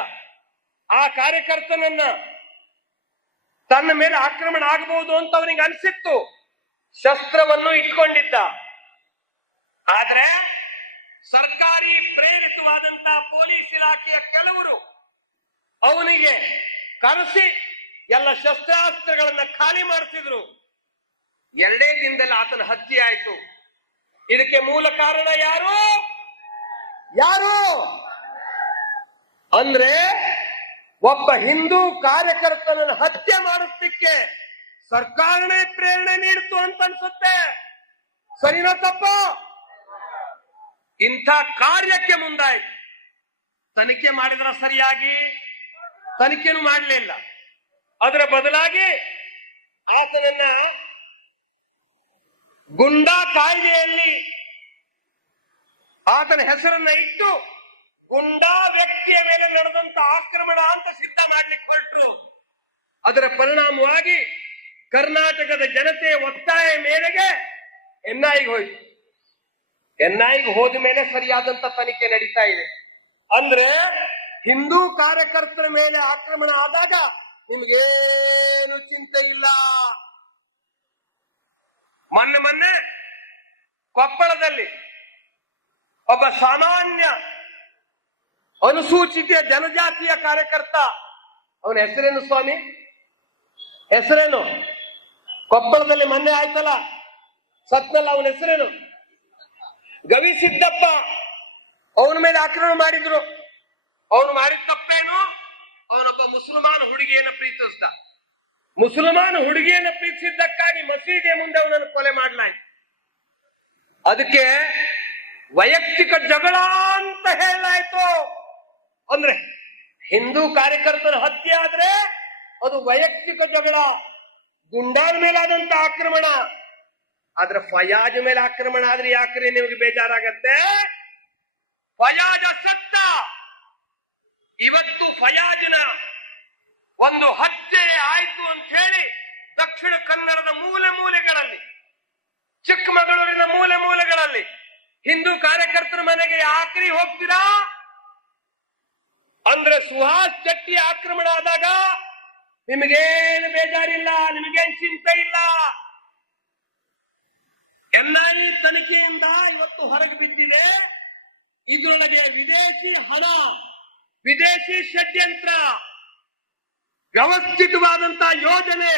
ಆ ಕಾರ್ಯಕರ್ತನನ್ನ ತನ್ನ ಮೇಲೆ ಆಕ್ರಮಣ ಆಗಬಹುದು ಅಂತ ಅವನಿಗೆ ಅನಿಸಿತ್ತು. ಶಸ್ತ್ರವನ್ನು ಇಟ್ಕೊಂಡಿದ್ದ. ಆದ್ರೆ ಸರ್ಕಾರಿ ಪ್ರೇರಿತವಾದಂತಹ ಪೊಲೀಸ್ ಇಲಾಖೆಯ ಕೆಲವರು ಅವನಿಗೆ ಕರೆಸಿ ಎಲ್ಲ ಶಸ್ತ್ರಾಸ್ತ್ರಗಳನ್ನ ಖಾಲಿ ಮಾಡಿಸಿದ್ರು. 2 ದಿನದಲ್ಲಿ ಆತನ ಹತ್ಯೆ ಆಯ್ತು. ಇದಕ್ಕೆ ಮೂಲ ಕಾರಣ ಯಾರು ಅಂದ್ರೆ ಒಬ್ಬ ಹಿಂದೂ ಕಾರ್ಯಕರ್ತನನ್ನು ಹತ್ಯೆ ಮಾಡುತ್ತಿಕ್ಕೆ ಸರ್ಕಾರನೇ ಪ್ರೇರಣೆ ನೀಡಿತು ಅಂತ ಅನ್ಸುತ್ತೆ. ಸರಿನಾ ತಪ್ಪ? ಇಂಥ ಕಾರ್ಯಕ್ಕೆ ಮುಂದಾಯ್ತು. ತನಿಖೆ ಮಾಡಿದ್ರ ಸರಿಯಾಗಿ? ತನಿಖೆನೂ ಮಾಡಲಿಲ್ಲ. ಅದರ ಬದಲಾಗಿ ಆತನನ್ನ ಗುಂಡಾ ಕಾಯ್ದೆಯಲ್ಲಿ ಆತನ ಹೆಸರನ್ನ ಇಟ್ಟು ಗುಂಡಾ ವ್ಯಕ್ತಿಯ ಮೇಲೆ ನಡೆದಂತ ಆಕ್ರಮಣ ಅಂತ ಸಿದ್ಧ ಮಾಡ್ಲಿಕ್ಕೆ ಹೊರಟರು. ಅದರ ಪರಿಣಾಮವಾಗಿ ಕರ್ನಾಟಕದ ಜನತೆಯ ಒತ್ತಾಯ ಮೇರೆಗೆ ಎನ್ಐಗೆ ಹೋಯ್ತು. ಎನ್ಐಗೆ ಹೋದ ಮೇಲೆ ಸರಿಯಾದಂತ ತನಿಖೆ ನಡೀತಾ ಇದೆ. ಅಂದ್ರೆ ಹಿಂದೂ ಕಾರ್ಯಕರ್ತರ ಮೇಲೆ ಆಕ್ರಮಣ ಆದಾಗ ನಿಮ್ಗೇನು ಚಿಂತೆ ಇಲ್ಲ. ಮೊನ್ನೆ ಕೊಪ್ಪಳದಲ್ಲಿ ಒಬ್ಬ ಸಾಮಾನ್ಯ ಅನುಸೂಚಿತ ಜನಜಾತಿಯ ಕಾರ್ಯಕರ್ತ, ಅವನ ಹೆಸರೇನು ಸ್ವಾಮಿ? ಹೆಸರೇನು? ಕೊಪ್ಪಳದಲ್ಲಿ ಮೊನ್ನೆ ಆಯ್ತಲ್ಲ, ಸತ್ನಲ್ಲ, ಅವನ ಹೆಸರೇನು? ಗವಿಸಿದ್ದಪ್ಪ. ಅವನ ಮೇಲೆ ಆಕ್ರಮಣ ಮಾಡಿದ್ರು. ಅವನು ಮಾಡಿದ ತಪ್ಪೇನು? ಅವನೊಬ್ಬ ಮುಸಲ್ಮಾನ್ ಹುಡುಗಿಯನ್ನು ಪ್ರೀತಿಸಿದ. ಮುಸಲ್ಮಾನ್ ಹುಡುಗಿಯನ್ನು ಪ್ರೀತಿಸಿದ್ದಕ್ಕಾಗಿ ಮಸೀದಿಯ ಮುಂದೆ ಅವನನ್ನು ಕೊಲೆ ಮಾಡಲಾಯಿತು. ಅದಕ್ಕೆ ವೈಯಕ್ತಿಕ ಜಗಳ ಅಂತ ಹೇಳಲಾಯ್ತು. ಅಂದ್ರೆ ಹಿಂದೂ ಕಾರ್ಯಕರ್ತರ ಹತ್ಯೆ ಆದ್ರೆ ಅದು ವೈಯಕ್ತಿಕ ಜಗಳ. ಗುಂಡಾಳ ಮೇಲಾದಂತ ಆಕ್ರಮಣ. ಆದ್ರೆ ಫಯಾಜ್ ಮೇಲೆ ಆಕ್ರಮಣ ಆದ್ರೆ ಯಾಕ್ರಿ ನಿಮಗೆ ಬೇಜಾರಾಗತ್ತೆ? ಫಯಾಜ ಸತ್ತ. ಇವತ್ತು ಫಯಾಜಿನ ಒಂದು ಹತ್ಯೆ ಆಯ್ತು ಅಂತ ಹೇಳಿ ದಕ್ಷಿಣ ಕನ್ನಡದ ಮೂಲೆ ಮೂಲೆಗಳಲ್ಲಿ, ಚಿಕ್ಕಮಗಳೂರಿನ ಮೂಲೆ ಮೂಲೆಗಳಲ್ಲಿ ಹಿಂದೂ ಕಾರ್ಯಕರ್ತರ ಮನೆಗೆ ಯಾಕ್ರಿ ಹೋಗ್ತೀರಾ ಅಂದ್ರೆ ಸುಹಾಸ್ ಶೆಟ್ಟಿ ಆಕ್ರಮಣ ಆದಾಗ ನಿಮಗೇನು ಬೇಜಾರಿಲ್ಲ, ನಿಮಗೇನು ಚಿಂತೆ ಇಲ್ಲ. NIA ತನಿಖೆಯಿಂದ ಇವತ್ತು ಹೊರಗೆ ಬಿದ್ದಿದೆ. ಇದರೊಳಗೆ ವಿದೇಶಿ ಹಣ, ವಿದೇಶಿ ಷಡ್ಯಂತ್ರ, ವ್ಯವಸ್ಥಿತವಾದಂತ ಯೋಜನೆ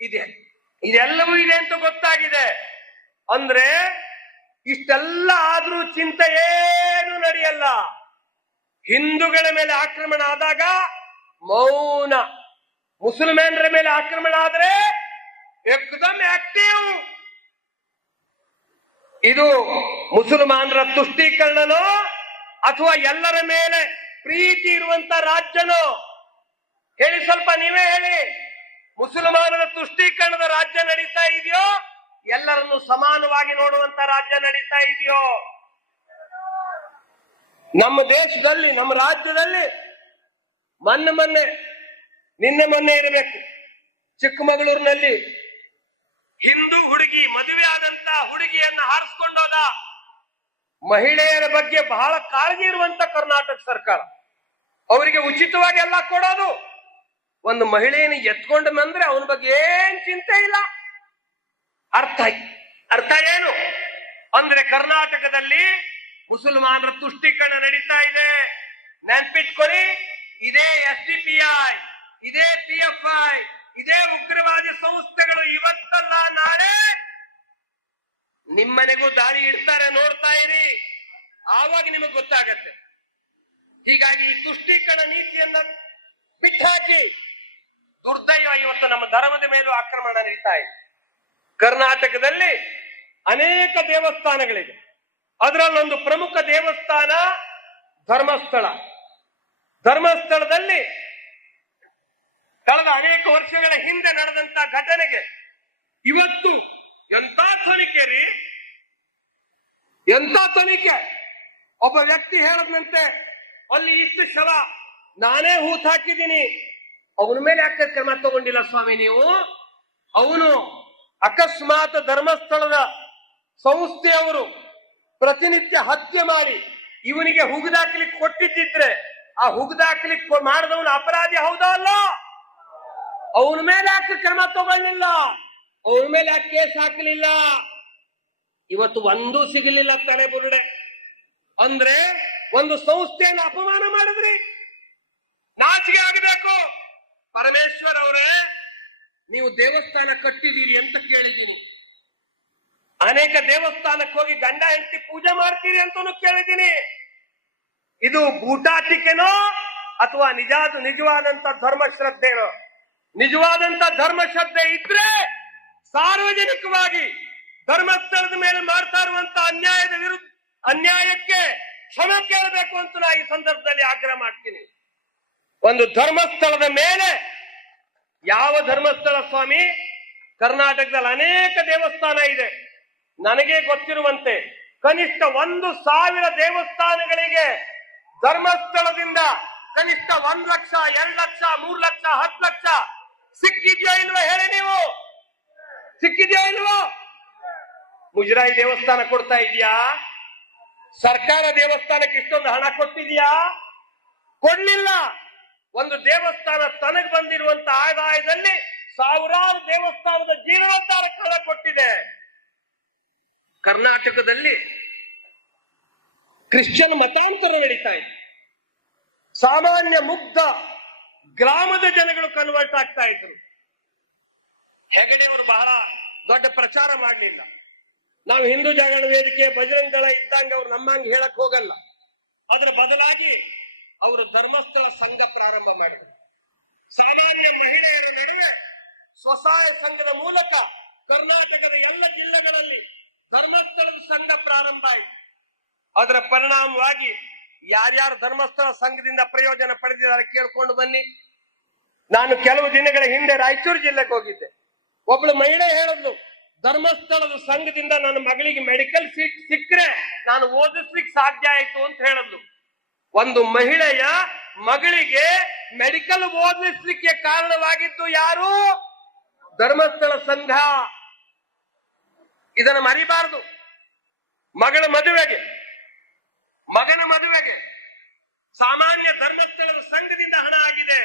ಇದೆ. ಇದೆಲ್ಲವೂ ಇದೆ ಅಂತ ಗೊತ್ತಾಗಿದೆ. ಅಂದ್ರೆ ಇಷ್ಟೆಲ್ಲ ಆದ್ರೂ ಚಿಂತೆ ಏನು ನಡೆಯಲ್ಲ. ಹಿಂದೂಗಳ ಮೇಲೆ ಆಕ್ರಮಣ ಆದಾಗ ಮೌನ, ಮುಸಲ್ಮಾನರ ಮೇಲೆ ಆಕ್ರಮಣ ಆದ್ರೆ ಏಕದಮ್ ಆಕ್ಟಿವ್. ಇದು ಮುಸಲ್ಮಾನರ ತುಷ್ಟೀಕರಣನೋ ಅಥವಾ ಎಲ್ಲರ ಮೇಲೆ ಪ್ರೀತಿ ಇರುವಂತ ರಾಜ್ಯನೋ ಹೇಳಿ, ಸ್ವಲ್ಪ ನೀವೇ ಹೇಳಿ. ಮುಸಲ್ಮಾನರ ತುಷ್ಟೀಕರಣದ ರಾಜ್ಯ ನಡೀತಾ ಇದೆಯೋ, ಎಲ್ಲರನ್ನು ಸಮಾನವಾಗಿ ನೋಡುವಂತ ರಾಜ್ಯ ನಡೀತಾ ಇದೆಯೋ? ನಮ್ಮ ದೇಶದಲ್ಲಿ, ನಮ್ಮ ರಾಜ್ಯದಲ್ಲಿ ನಿನ್ನೆ ಮೊನ್ನೆ ಇರಬೇಕು, ಚಿಕ್ಕಮಗಳೂರಿನಲ್ಲಿ ಹಿಂದೂ ಹುಡುಗಿ, ಮದುವೆ ಆದಂತ ಹುಡುಗಿಯನ್ನ ಹಾರಿಸ್ಕೊಂಡೋದ. ಮಹಿಳೆಯರ ಬಗ್ಗೆ ಬಹಳ ಕಾಳಜಿ ಇರುವಂತ ಕರ್ನಾಟಕ ಸರ್ಕಾರ ಅವರಿಗೆ ಉಚಿತವಾಗಿ ಎಲ್ಲ ಕೊಡೋದು. ಒಂದು ಮಹಿಳೆಯನ್ನು ಎತ್ಕೊಂಡು ಬಂದ್ರೆ ಅವನ ಬಗ್ಗೆ ಏನ್ ಚಿಂತೆ ಇಲ್ಲ. ಅರ್ಥ ಏನು ಅಂದ್ರೆ ಕರ್ನಾಟಕದಲ್ಲಿ ಮುಸಲ್ಮಾನರ ತುಷ್ಟೀಕರಣ ನಡೀತಾ ಇದೆ. ನೆನ್ಪಿಟ್ಕೊಳ್ಳಿ, ಇದೇ SDPI, ಇದೇ PFI, ಇದೇ ಉಗ್ರವಾದಿ ಸಂಸ್ಥೆಗಳು ಇವತ್ತಲ್ಲ ನಾಳೆ ನಿಮ್ಮನೆಗೂ ದಾಳಿ ಇಡ್ತಾರೆ. ನೋಡ್ತಾ ಇರಿ, ಆವಾಗ ನಿಮಗೆ ಗೊತ್ತಾಗತ್ತೆ. ಹೀಗಾಗಿ ಈ ತುಷ್ಟೀಕರಣ ನೀತಿಯನ್ನ ಬಿಟ್ಟಾಕಿ. ದುರ್ದೈವ, ಇವತ್ತು ನಮ್ಮ ಧರ್ಮದ ಮೇಲೂ ಆಕ್ರಮಣ ನಡೀತಾ ಇದೆ. ಕರ್ನಾಟಕದಲ್ಲಿ ಅನೇಕ ದೇವಸ್ಥಾನಗಳಿದೆ. ಅದರಲ್ಲೊಂದು ಪ್ರಮುಖ ದೇವಸ್ಥಾನ ಧರ್ಮಸ್ಥಳ. ಧರ್ಮಸ್ಥಳದಲ್ಲಿ ಕಳೆದ ಅನೇಕ ವರ್ಷಗಳ ಹಿಂದೆ ನಡೆದಂತ ಘಟನೆಗೆ ಇವತ್ತು ಎಂತ ತನಿಖೆ ರೀ, ಎಂತ ತನಿಖೆ! ಒಬ್ಬ ವ್ಯಕ್ತಿ ಹೇಳದಂತೆ ಅಲ್ಲಿ ಇಷ್ಟು ಶವ ನಾನೇ ಹೂತ್ ಹಾಕಿದ್ದೀನಿ, ಅವನ ಮೇಲೆ ಯಾಕೆ ಕ್ರಮ ತಗೊಂಡಿಲ್ಲ ಸ್ವಾಮಿ ನೀವು? ಅವನು ಅಕಸ್ಮಾತ್ ಧರ್ಮಸ್ಥಳದ ಸಂಸ್ಥೆಯವರು ಪ್ರತಿನಿತ್ಯ ಹತ್ಯೆ ಮಾಡಿ ಇವನಿಗೆ ಹುಗುದಾಕ್ಲಿಕ್ಕೆ ಕೊಟ್ಟಿದ್ದಿದ್ರೆ ಆ ಹುಗುದಾಕ್ಲಿಕ್ಕೆ ಮಾಡಿದವನು ಅಪರಾಧಿ ಹೌದಾ ಅಲ್ಲ? ಅವನ ಮೇಲೆ ಯಾಕೆ ಕ್ರಮ ತಗೊಳ್ಳಿಲ್ಲ? ಅವನ ಮೇಲೆ ಯಾಕೆ ಕೇಸ್ ಹಾಕಲಿಲ್ಲ? ಇವತ್ತು ಒಂದೂ ಸಿಗಲಿಲ್ಲ ತಲೆ ಬುರುಡೆ. ಅಂದ್ರೆ ಒಂದು ಸಂಸ್ಥೆಯನ್ನು ಅಪಮಾನ ಮಾಡಿದ್ರಿ, ನಾಚಿಕೆ ಆಗಬೇಕು. ಪರಮೇಶ್ವರ್ ಅವರೇ, ನೀವು ದೇವಸ್ಥಾನ ಕಟ್ಟಿದೀರಿ ಅಂತ ಕೇಳಿದ್ದೀನಿ. ಅನೇಕ ದೇವಸ್ಥಾನಕ್ಕೆ ಹೋಗಿ ಗಂಡ ಹೆಂಡತಿ ಪೂಜೆ ಮಾಡ್ತೀರಿ ಅಂತಾನು ಕೇಳಿದ್ದೀನಿ. ಇದು ಬೂಟಾಟಿಕೆನೋ ಅಥವಾ ನಿಜವಾದಂತ ಧರ್ಮಶ್ರದ್ಧೆನೋ? ನಿಜವಾದಂತ ಧರ್ಮಶ್ರದ್ಧೆ ಇದ್ರೆ ಸಾರ್ವಜನಿಕವಾಗಿ ಧರ್ಮಸ್ಥಳದ ಮೇಲೆ ಮಾಡ್ತಾ ಇರುವಂತ ಅನ್ಯಾಯಕ್ಕೆ ಕ್ಷಮೆ ಕೇಳಬೇಕು ಅಂತ ನಾ ಈ ಸಂದರ್ಭದಲ್ಲಿ ಆಗ್ರಹ ಮಾಡ್ತೀನಿ. ಒಂದು ಧರ್ಮಸ್ಥಳದ ಮೇಲೆ, ಯಾವ ಧರ್ಮಸ್ಥಳ ಸ್ವಾಮಿ? ಕರ್ನಾಟಕದಲ್ಲಿ ಅನೇಕ ದೇವಸ್ಥಾನ ಇದೆ. ನನಗೆ ಗೊತ್ತಿರುವಂತೆ ಕನಿಷ್ಠ 1,000 ದೇವಸ್ಥಾನಗಳಿಗೆ ಧರ್ಮಸ್ಥಳದಿಂದ ಕನಿಷ್ಠ 1 ಲಕ್ಷ, 2 ಲಕ್ಷ, 3 ಲಕ್ಷ, 10 ಲಕ್ಷ ಸಿಕ್ಕಿದ್ಯೋ ಇಲ್ವೋ ಹೇಳಿ ನೀವು? ಸಿಕ್ಕಿದ್ಯೋ ಇಲ್ವೋ? ಮುಜರಾಯಿ ದೇವಸ್ಥಾನ ಕೊಡ್ತಾ ಇದೆಯಾ? ಸರ್ಕಾರ ದೇವಸ್ಥಾನಕ್ಕೆ ಇಷ್ಟೊಂದು ಹಣ ಕೊಟ್ಟಿದ್ಯಾ? ಕೊಡ್ಲಿಲ್ಲ. ಒಂದು ದೇವಸ್ಥಾನ ತನಗೆ ಬಂದಿರುವಂತ ಆದಾಯದಲ್ಲಿ ಸಾವಿರಾರು ದೇವಸ್ಥಾನದ ಜೀರ್ಣೋದ್ಧಾರಕ್ಕೆ ಹಣ ಕೊಟ್ಟಿದೆ. ಕರ್ನಾಟಕದಲ್ಲಿ ಕ್ರಿಶ್ಚಿಯನ್ ಮತಾಂತರ ನಡೀತಾ ಇದೆ. ಸಾಮಾನ್ಯ ಮುಗ್ಧ ಗ್ರಾಮದ ಜನಗಳು ಕನ್ವರ್ಟ್ ಆಗ್ತಾ ಇದ್ರು. ಹೆಗಡೆಯವರು ಬಹಳ ದೊಡ್ಡ ಪ್ರಚಾರ ಮಾಡಲಿಲ್ಲ. ನಾವು ಹಿಂದೂ ಜಾಗರಣ ವೇದಿಕೆ, ಬಜರಂಗ ದಳ ಇದ್ದಂಗೆ ಅವ್ರು ನಮ್ಮಂಗೆ ಹೇಳಕ್ ಹೋಗಲ್ಲ. ಅದರ ಬದಲಾಗಿ ಅವರು ಧರ್ಮಸ್ಥಳ ಸಂಘ ಪ್ರಾರಂಭ ಮಾಡಿದರು. ಸ್ವಸಹಾಯ ಸಂಘದ ಮೂಲಕ ಕರ್ನಾಟಕದ ಎಲ್ಲ ಜಿಲ್ಲೆಗಳಲ್ಲಿ ಧರ್ಮಸ್ಥಳದ ಸಂಘ ಪ್ರಾರಂಭ ಆಯಿತು. ಅದರ ಪರಿಣಾಮವಾಗಿ ಯಾರ್ಯಾರು ಧರ್ಮಸ್ಥಳ ಸಂಘದಿಂದ ಪ್ರಯೋಜನ ಪಡೆದಿದ್ದಾರೆ ಕೇಳ್ಕೊಂಡು ಬನ್ನಿ. ನಾನು ಕೆಲವು ದಿನಗಳ ಹಿಂದೆ ರಾಯಚೂರು ಜಿಲ್ಲೆಗೆ ಹೋಗಿದ್ದೆ. ಒಬ್ಳು ಮಹಿಳೆ ಹೇಳಿದ್ಲು, ಧರ್ಮಸ್ಥಳದ ಸಂಘದಿಂದ ನನ್ನ ಮಗಳಿಗೆ ಮೆಡಿಕಲ್ ಸೀಟ್ ಸಿಕ್ಕರೆ ನಾನು ಓದಿಸ್ಲಿಕ್ಕೆ ಸಾಧ್ಯ ಆಯ್ತು ಅಂತ ಹೇಳಿದ್ಲು. ಒಂದು ಮಹಿಳೆಯ ಮಗಳಿಗೆ ಮೆಡಿಕಲ್ ಓದಿಸ್ಲಿಕ್ಕೆ ಕಾರಣವಾಗಿದ್ದು ಯಾರು? ಧರ್ಮಸ್ಥಳ ಸಂಘ. ಇದನ್ನು ಮರಿಬಾರದು. ಮಗನ ಮದುವೆಗೆ ಸಾಮಾನ್ಯ ಧರ್ಮಸ್ಥಳದ ಸಂಘದಿಂದ ಹಣ ಆಗಿದೆ.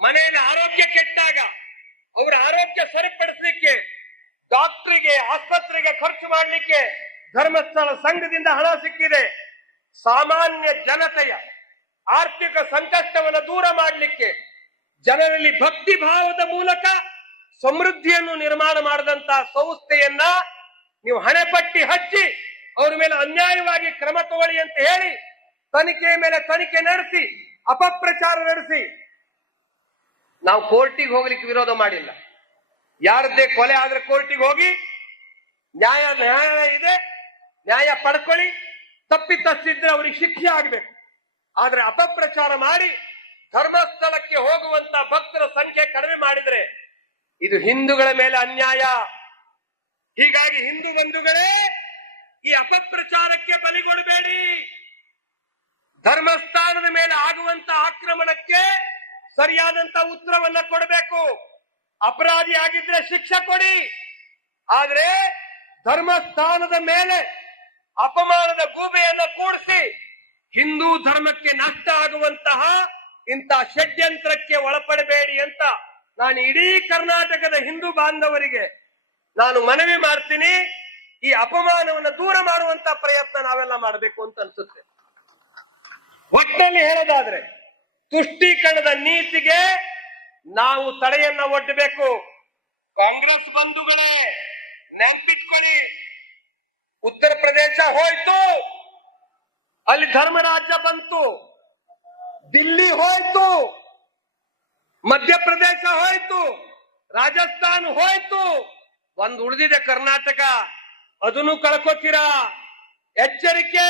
ಮನೆಯಲ್ಲಿ ಆರೋಗ್ಯ ಕೆಟ್ಟಾಗ ಅವರ ಆರೋಗ್ಯ ಸರಿಪಡಿಸಲಿಕ್ಕೆ, ಡಾಕ್ಟರಿಗೆ, ಆಸ್ಪತ್ರೆಗೆ ಖರ್ಚು ಮಾಡಲಿಕ್ಕೆ ಧರ್ಮಸ್ಥಳ ಸಂಘದಿಂದ ಹಣ ಸಿಕ್ಕಿದೆ. ಸಾಮಾನ್ಯ ಜನತೆಯ ಆರ್ಥಿಕ ಸಂಕಷ್ಟವನ್ನು ದೂರ ಮಾಡಲಿಕ್ಕೆ, ಜನರಲ್ಲಿ ಭಕ್ತಿ ಭಾವದ ಮೂಲಕ ಸಮೃದ್ಧಿಯನ್ನು ನಿರ್ಮಾಣ ಮಾಡಿದಂತಹ ಸಂಸ್ಥೆಯನ್ನ ನೀವು ಹಣೆಪಟ್ಟಿ ಹಚ್ಚಿ ಅವ್ರ ಮೇಲೆ ಅನ್ಯಾಯವಾಗಿ ಕ್ರಮ ತಗೊಳ್ಳಿ ಅಂತ ಹೇಳಿ ತನಿಖೆ ಮೇಲೆ ತನಿಖೆ ನಡೆಸಿ ಅಪಪ್ರಚಾರ ನಡೆಸಿ ನಾವು ಕೋರ್ಟಿಗೆ ಹೋಗ್ಲಿಕ್ಕೆ ವಿರೋಧ ಮಾಡಿಲ್ಲ. ಯಾರದ್ದೇ ಕೊಲೆ ಆದ್ರೆ ಕೋರ್ಟಿಗೆ ಹೋಗಿ ನ್ಯಾಯ ಇದೆ, ನ್ಯಾಯ ಪಡ್ಕೊಳ್ಳಿ. ತಪ್ಪಿತಸ್ಥಿದ್ರೆ ಅವ್ರಿಗೆ ಶಿಕ್ಷೆ ಆಗ್ಬೇಕು. ಆದ್ರೆ ಅಪಪ್ರಚಾರ ಮಾಡಿ ಧರ್ಮಸ್ಥಳಕ್ಕೆ ಹೋಗುವಂತ ಭಕ್ತರ ಸಂಖ್ಯೆ ಕಡಿಮೆ ಮಾಡಿದ್ರೆ ಇದು ಹಿಂದೂಗಳ ಮೇಲೆ ಅನ್ಯಾಯ. ಹೀಗಾಗಿ ಹಿಂದೂ ಬಂಧುಗಳೇ, ಈ ಅಪಪ್ರಚಾರಕ್ಕೆ ಬಲಿಗೊಡಬೇಡಿ. ಧರ್ಮಸ್ಥಾನದ ಮೇಲೆ ಆಗುವಂತ ಆಕ್ರಮಣಕ್ಕೆ ಸರಿಯಾದಂತ ಉತ್ತರವನ್ನ ಕೊಡಬೇಕು. ಅಪರಾಧಿ ಆಗಿದ್ರೆ ಶಿಕ್ಷೆ ಕೊಡಿ. ಆದ್ರೆ ಧರ್ಮಸ್ಥಾನದ ಮೇಲೆ ಅಪಮಾನದ ಗೂಬೆಯನ್ನ ಕೂಡಿಸಿ ಹಿಂದೂ ಧರ್ಮಕ್ಕೆ ನಷ್ಟ ಆಗುವಂತಹ ಇಂಥ ಷಡ್ಯಂತ್ರಕ್ಕೆ ಒಳಪಡಬೇಡಿ ಅಂತ ನಾನು ಇಡೀ ಕರ್ನಾಟಕದ ಹಿಂದೂ ಬಾಂಧವರಿಗೆ ನಾನು ಮನವಿ ಮಾಡ್ತೀನಿ. ಈ ಅಪಮಾನವನ್ನು ದೂರ ಮಾಡುವಂತ ಪ್ರಯತ್ನ ನಾವೆಲ್ಲ ಮಾಡಬೇಕು ಅಂತ ಅನ್ಸುತ್ತೆ. ಒಟ್ಟಲ್ಲಿ ಹೇಳೋದಾದ್ರೆ ತುಷ್ಟೀಕರಣದ ನೀತಿಗೆ ನಾವು ತಡೆಯನ್ನ ಒಡ್ಡಬೇಕು. ಕಾಂಗ್ರೆಸ್ ಬಂಧುಗಳೇ, ನೆನ್ಪಿಟ್ಕೊಳ್ಳಿ, ಉತ್ತರ ಪ್ರದೇಶ ಹೋಯ್ತು, ಅಲ್ಲಿ ಧರ್ಮರಾಜ್ಯ ಬಂತು. ದಿಲ್ಲಿ ಹೋಯ್ತು, ಮಧ್ಯಪ್ರದೇಶ ಹೋಯ್ತು, ರಾಜಸ್ಥಾನ ಹೋಯ್ತು. ಒಂದು ಉಳಿದಿದೆ ಕರ್ನಾಟಕ, ಅದನ್ನು ಕಳ್ಕೊತೀರಾ. ಎಚ್ಚರಿಕೆ,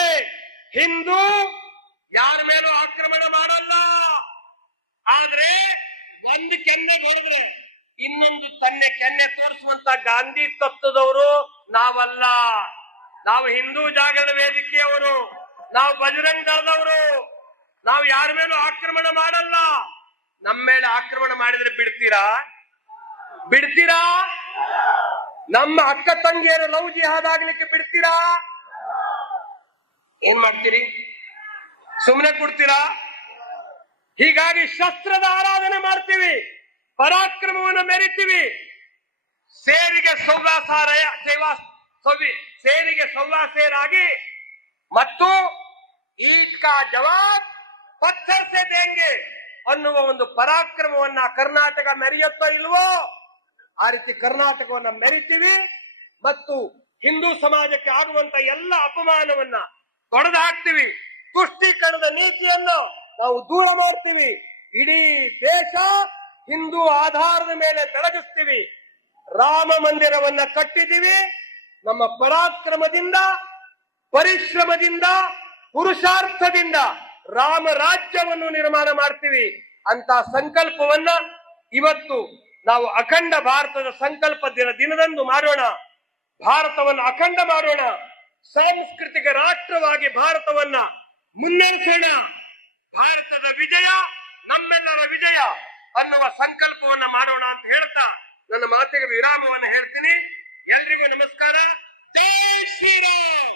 ಹಿಂದೂ ಯಾರ ಮೇಲೂ ಆಕ್ರಮಣ ಮಾಡಲ್ಲ. ಆದ್ರೆ ಒಂದು ಕೆನ್ನೆ ಹೊಡೆದ್ರೆ ಇನ್ನೊಂದು ತನ್ನೆ ಕೆನ್ನೆ ತೋರಿಸುವಂತ ಗಾಂಧಿ ತತ್ವದವರು ನಾವಲ್ಲ. ನಾವು ಹಿಂದೂ ಜಾಗರಣ ವೇದಿಕೆಯವರು, ನಾವು ಬಜರಂಗ ದಳದವರು. ನಾವು ಯಾರ ಮೇಲೂ ಆಕ್ರಮಣ ಮಾಡಲ್ಲ. ನಮ್ಮ ಮೇಲೆ ಆಕ್ರಮಣ ಮಾಡಿದ್ರೆ ಬಿಡ್ತೀರಾ? ನಮ್ಮ ಅಕ್ಕ ತಂಗಿಯರು ಲವ್ ಜಿಹಾದ್ ಆಗ್ಲಿಕ್ಕೆ ಬಿಡ್ತೀರಾ? ಏನ್ ಮಾಡ್ತೀರಿ? ಸುಮ್ಮನೆ ಕೊಡ್ತೀರಾ? ಹೀಗಾಗಿ ಶಸ್ತ್ರದ ಆರಾಧನೆ ಮಾಡ್ತೀವಿ, ಪರಾಕ್ರಮವನ್ನು ಮೆರಿತೀವಿ. ಸೇರಿಗೆ ಸೌವಾಸೇರಾಗಿ ಮತ್ತು ಈದ್ ಕಾ ಜವಾಬ್ ಪತ್ಥರ್ ಸೆ ದೇಂಗೆ ಅನ್ನುವ ಒಂದು ಪರಾಕ್ರಮವನ್ನ ಕರ್ನಾಟಕ ಮೆರೆಯುತ್ತೋ ಇಲ್ವೋ ಆ ರೀತಿ ಕರ್ನಾಟಕವನ್ನ ಮೆರಿತೀವಿ. ಮತ್ತು ಹಿಂದೂ ಸಮಾಜಕ್ಕೆ ಆಗುವಂತ ಎಲ್ಲ ಅಪಮಾನವನ್ನ ತೊಡೆದು ಹಾಕ್ತಿವಿ. ತುಷ್ಟೀಕರಣದ ನೀತಿಯನ್ನು ನಾವು ದೂರ ಮಾಡ್ತೀವಿ. ಇಡೀ ದೇಶ ಹಿಂದೂ ಆಧಾರದ ಮೇಲೆ ಬೆಳಗಿಸ್ತೀವಿ. ರಾಮ ಮಂದಿರವನ್ನ ಕಟ್ಟಿದ್ದೀವಿ. ನಮ್ಮ ಪರಾಕ್ರಮದಿಂದ, ಪರಿಶ್ರಮದಿಂದ, ಪುರುಷಾರ್ಥದಿಂದ ರಾಮ ರಾಜ್ಯವನ್ನು ನಿರ್ಮಾಣ ಮಾಡ್ತೀವಿ ಅಂತ ಸಂಕಲ್ಪವನ್ನ ಇವತ್ತು ನಾವು ಅಖಂಡ ಭಾರತದ ಸಂಕಲ್ಪ ದಿನದಂದು ಮಾಡೋಣ. ಭಾರತವನ್ನು ಅಖಂಡ ಮಾಡೋಣ. ಸಾಂಸ್ಕೃತಿಕ ರಾಷ್ಟ್ರವಾಗಿ ಭಾರತವನ್ನ ಮುನ್ನಡೆಸೋಣ. ಭಾರತದ ವಿಜಯ ನಮ್ಮೆಲ್ಲರ ವಿಜಯ ಅನ್ನುವ ಸಂಕಲ್ಪವನ್ನ ಮಾಡೋಣ ಅಂತ ಹೇಳ್ತಾ ನನ್ನ ಮಾತಿಗೆ ವಿರಾಮವನ್ನು ಹೇಳ್ತೀನಿ. ಎಲ್ರಿಗೂ ನಮಸ್ಕಾರ. ಜೈ ಶ್ರೀರಾಮ್.